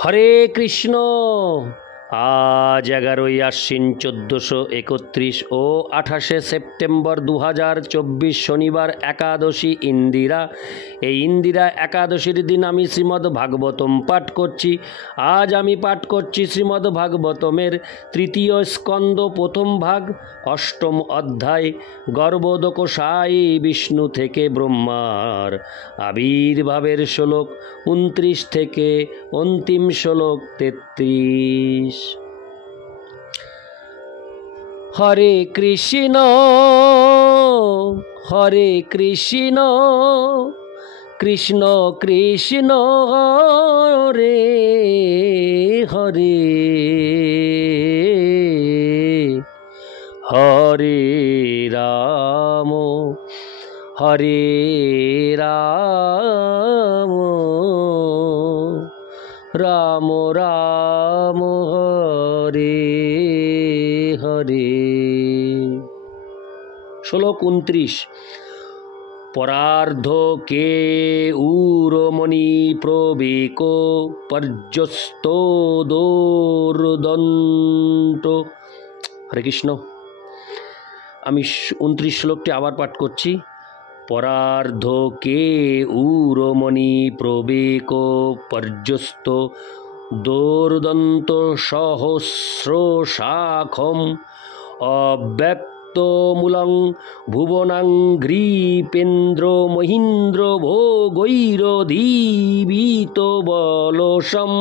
হরে কৃষ্ণ। আজ 11ই আশ্বিন 1431 ও 28শে সেপ্টেম্বর 2024 শনিবার একাদশী ইন্দিরা। এই ইন্দিরা একাদশীর দিন আমি শ্রীমদ্ ভাগবতম পাঠ করছি। আজ আমি পাঠ করছি শ্রীমদ্ ভাগবতমের তৃতীয় স্কন্দ প্রথম ভাগ অষ্টম অধ্যায় গর্ভোদকশায়ী বিষ্ণু থেকে ব্রহ্মার আবির্ভাবের শ্লোক 29 থেকে অন্তিম শ্লোক 33। হরে কৃষ্ণ হরে কৃষ্ণ কৃষ্ণ কৃষ্ণ হরে হরে হরে রাম হরে রাম রাম রাম হরে হরে। শ্লোক 29। পরার্ধ কে উরমণি প্রবেক পর্যস্ত দোর্দন্ত। হরে কৃষ্ণ। আমি 29 শ্লোকটি আবার পাঠ করছি। পরার্ধ কে উরমণি প্রবেক পর্যস্ত দোর্দন্ত সহস্র শাখম অব্যক্তমূলং ভুবনাঙ্ঘ্রিপেন্দ্র মহীন্দ্র ভোগৈরধীবিত বলসম।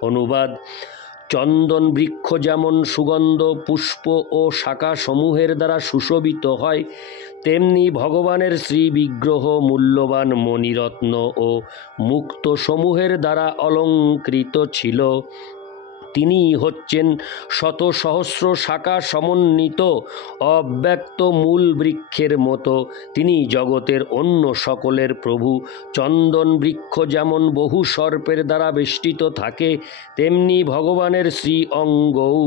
অনুবাদ। চন্দন বৃক্ষ যেমন সুগন্ধ পুষ্প ও শাখা সমূহের দ্বারা সুশোভিত হয়, তেমনি ভগবানের শ্রী বিগ্রহ মূল্যবান মণিরত্ন ও মুক্ত সমূহের দ্বারা অলঙ্কৃত ছিল। তিনি হচ্ছেন শত সহস্র শাখা সমন্বিত অব্যক্ত মূল বৃক্ষের মতো। তিনি জগতের অন্য সকলের প্রভু। চন্দন বৃক্ষ যেমন বহু সর্পের দ্বারা বেষ্টিত থাকে, তেমনি ভগবানের শ্রী অঙ্গও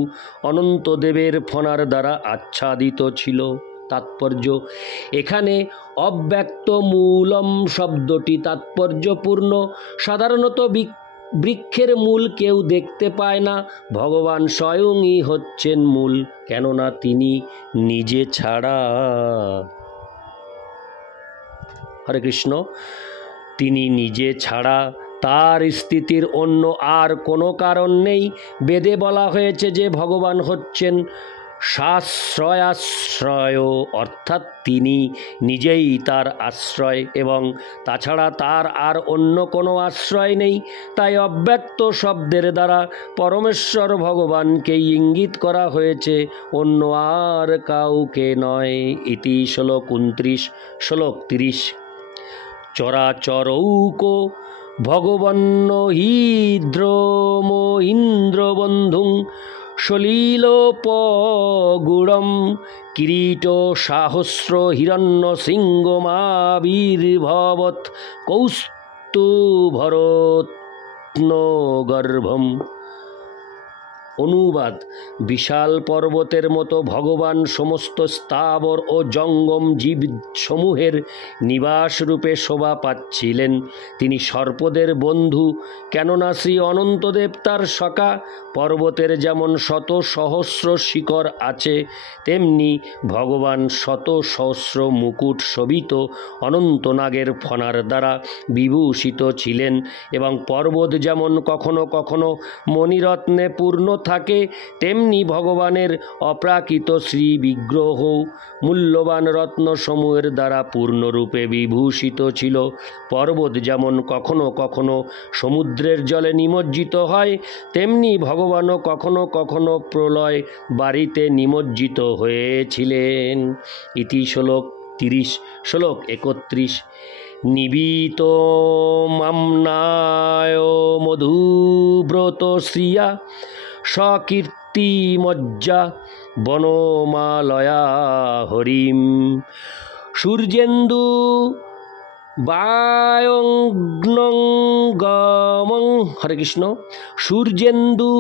অনন্তদেবের ফণার দ্বারা আচ্ছাদিত ছিল। তাৎপর্য। এখানে অব্যক্ত মূলম শব্দটি তাৎপর্যপূর্ণ। সাধারণত বৃক্ষের মূল কেউ দেখতে পায় না। ভগবান স্বয়ংই হচ্ছেন মূল, কেননা তিনি নিজে ছাড়া। হরে কৃষ্ণ। তিনি নিজে ছাড়া তার স্থিতির অন্য আর কোনো কারণ নেই। বেদে বলা হয়েছে যে ভগবান হচ্ছেন সাশ্রয়াশ্রয়, অর্থাৎ তিনি নিজেই তার আশ্রয় এবং তাছাড়া তার আর অন্য কোনো আশ্রয় নেই। তাই অব্যক্ত শব্দের দ্বারা পরমেশ্বর ভগবানকেই ইঙ্গিত করা হয়েছে, অন্য আর কাউকে নয়। ইতি শ্লোক 29। শ্লোক 30। চরাচরৌক ভগবন্ন হিদ্রম ইন্দ্রবন্ধুং সলীলোপগুড়ম কিরীট সাহস্র হিরণ্য সিংহমাবির্ভবৎ কৌস্তুভরত্ন গর্ভম। অনুবাদ। বিশাল পর্বতের মতো ভগবান সমস্ত স্থাবর ও জঙ্গম জীব সমূহের নিবাস রূপে শোভা পাচ্ছিলেন। তিনি সর্পদের বন্ধু, কেননা শ্রী অনন্তদেব তার সখা। পর্বতের যেমন শত সহস্র শিখর আছে, তেমনি ভগবান শত সহস্র মুকুট শোভিত অনন্তনাগের ফণার দ্বারা বিভূষিত ছিলেন। এবং পর্বত যেমন কখনো কখনো মণিরত্নে পূর্ণ থাকে, তেমনি ভগবানের অপ্রাকৃত শ্রী বিগ্রহ মূল্যবান রত্নসমূহের দ্বারা পূর্ণরূপে বিভূষিত ছিল। পর্বত যেমন কখনো কখনো সমুদ্রের জলে নিমজ্জিত হয়, তেমনি ভগবানও কখনো কখনো প্রলয় বাড়িতে নিমজ্জিত হয়েছিলেন। ইতি শ্লোক 30। শ্লোক 31। নিবিত মামনায় মধুব্রত শ্রিয়া স্বকীর্তিমজ্জা বনমালয়া হরিম সূর্যেন্দু বায়ঙ্গমং। হরে কৃষ্ণ। সূর্যেন্দু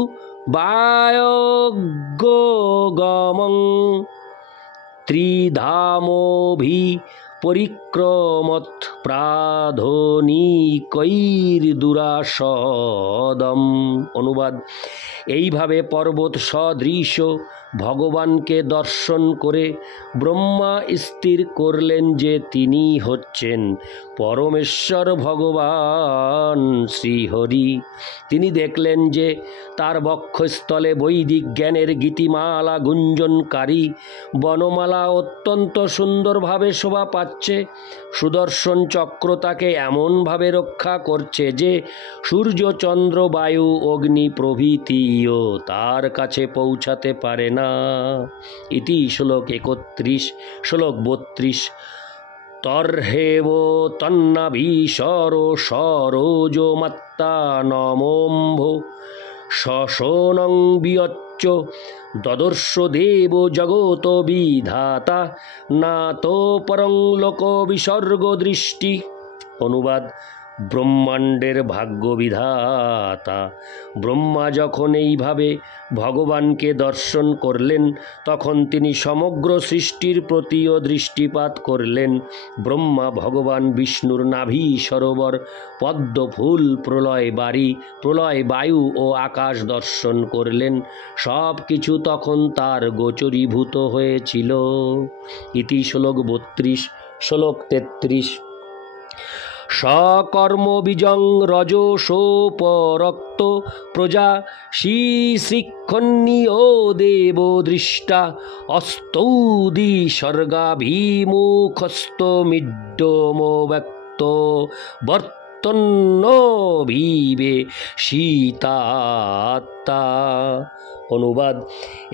বায়গমং ত্রিধামোভি পরিক্রমৎ প্রাধনিকৈর্দুরাসদম। অনুবাদ: এইভাবে পর্বত সদৃশ ভগবানকে দর্শন করে ব্রহ্মা স্থির করলেন যে তিনি হচ্ছেন পরমেশ্বর ভগবান শ্রীহরি। তিনি দেখলেন যে তার বক্ষস্থলে বৈদিক জ্ঞানের গীতিমালা গুঞ্জনকারী বনমালা অত্যন্ত সুন্দরভাবে শোভা পাচ্ছে। সুদর্শন চক্র তাকে এমনভাবে রক্ষা করছে যে সূর্য, চন্দ্র, বায়ু, অগ্নি প্রভৃতিও তার কাছে পৌঁছাতে পারে না। ইতি শ্লোক 31। শ্লোক 32। তর্হেব তন্নাভীশর সরোজো মাত্তা নমম্ভ শশনং বিয়চ্চ দদর্শ দেব জগত বিধাতা না তো পরং লোক বিসর্গ দৃষ্টি। অনুবাদ: ব্রহ্মাণ্ডের ভাগ্য বিধাতা ব্রহ্মা যখন এইভাবে ভগবানকে দর্শন করলেন, তখন তিনি সমগ্র সৃষ্টির প্রতিও দৃষ্টিপাত করলেন। ব্রহ্মা ভগবান বিষ্ণুর নাভি, সরোবর, পদ্ম ফুল, প্রলয় বায়ু ও আকাশ দর্শন করলেন। সব কিছু তখন তার গোচরীভূত হয়েছিল। ইতি শ্লোক 32। শ্লোক 33। সকর্ম বীজং রজসোপরক্ত প্রজা শ্রীশৃক্ষণ্যো দেব দৃষ্টা অস্তৌদি স্বর্গাভিমুখস্তমিড্ডমো ব্যক্ত বর্তন্ন ভিবে সীতাত্মা। অনুবাদ: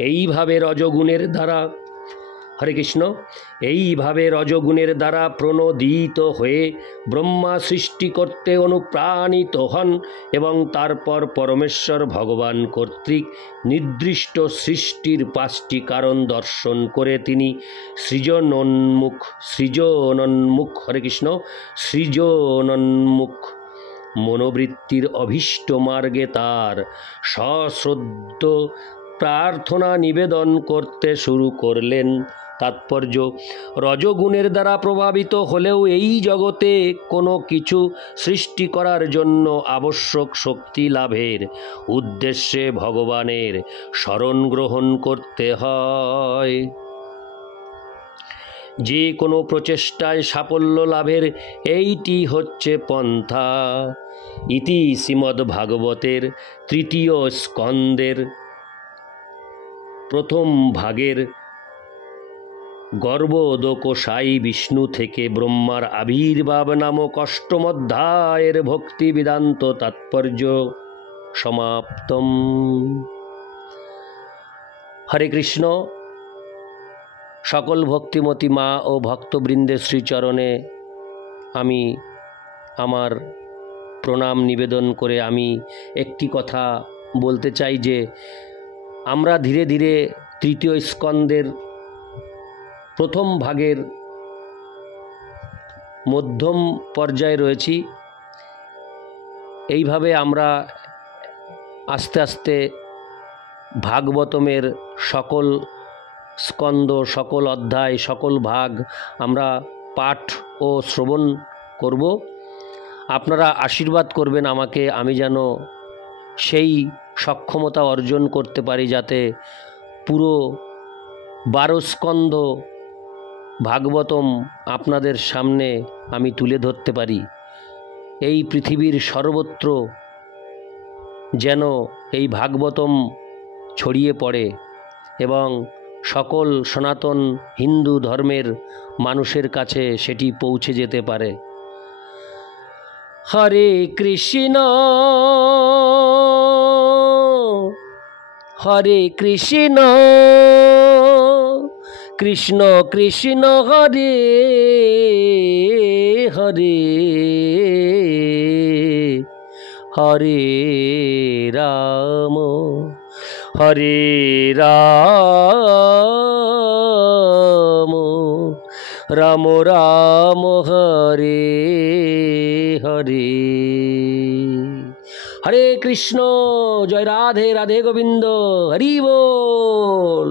এইভাবে রজগুণের দ্বারা হরে কৃষ্ণ এইভাবে রজগুণের দ্বারা প্রণোদিত হয়ে ব্রহ্মা সৃষ্টি করতে অনুপ্রাণিত হন এবং তারপর পরমেশ্বর ভগবান কর্তৃক নির্দিষ্ট সৃষ্টির 5টি কারণ দর্শন করে তিনি সৃজনোন্মুখ হরে কৃষ্ণ সৃজনোন্মুখ মনোবৃত্তির অভীষ্ট মার্গে তার সশ্রদ্ধ প্রার্থনা নিবেদন করতে শুরু করলেন। তাৎপর্য: রজগুণের দ্বারা প্রভাবিত হলেও এই জগতে কোনো কিছু সৃষ্টি করার জন্য আবশ্যক শক্তি লাভের উদ্দেশ্যে ভগবানের শরণ গ্রহণ করতে হয়। যে কোনো প্রচেষ্টায় সাফল্য লাভের এইটি হচ্ছে পন্থা। ইতি শ্রীমদ্ভাগবতের 3য় স্কন্দের 1ম ভাগের গর্ভোদকশায়ী বিষ্ণু থেকে ব্রহ্মার আবির্ভাব নামক 8ম অধ্যায়ের ভক্তি বেদান্ত তাৎপর্য সমাপ্তম। হরে কৃষ্ণ। সকল ভক্তিমতী মা ও ভক্তবৃন্দের শ্রীচরণে আমি আমার প্রণাম নিবেদন করে আমি একটি কথা বলতে চাই যে আমরা ধীরে ধীরে 3য় স্কন্দের 1ম ভাগের মধ্যম পর্যায়ে রয়েছি। এইভাবে আমরা আস্তে আস্তে ভাগবতমের সকল স্কন্দ, সকল অধ্যায়, সকল ভাগ আমরা পাঠ ও শ্রবণ করব। আপনারা আশীর্বাদ করবেন আমাকে, আমি যেন সেই সক্ষমতা অর্জন করতে পারি যাতে পুরো 12 স্কন্দ ভাগবতম আপনাদের সামনে আমি তুলে ধরতে পারি। এই পৃথিবীর সর্বত্র যেন এই ভাগবতম ছড়িয়ে পড়ে এবং সকল সনাতন হিন্দু ধর্মের মানুষের কাছে সেটি পৌঁছে যেতে পারে। হরে কৃষ্ণ হরে কৃষ্ণ কৃষ্ণ কৃষ্ণ হরে হরে হরে রাম হরে রাম রাম রাম হরে হরে। হরে কৃষ্ণ। জয় রাধে রাধে গোবিন্দ। হরি বল।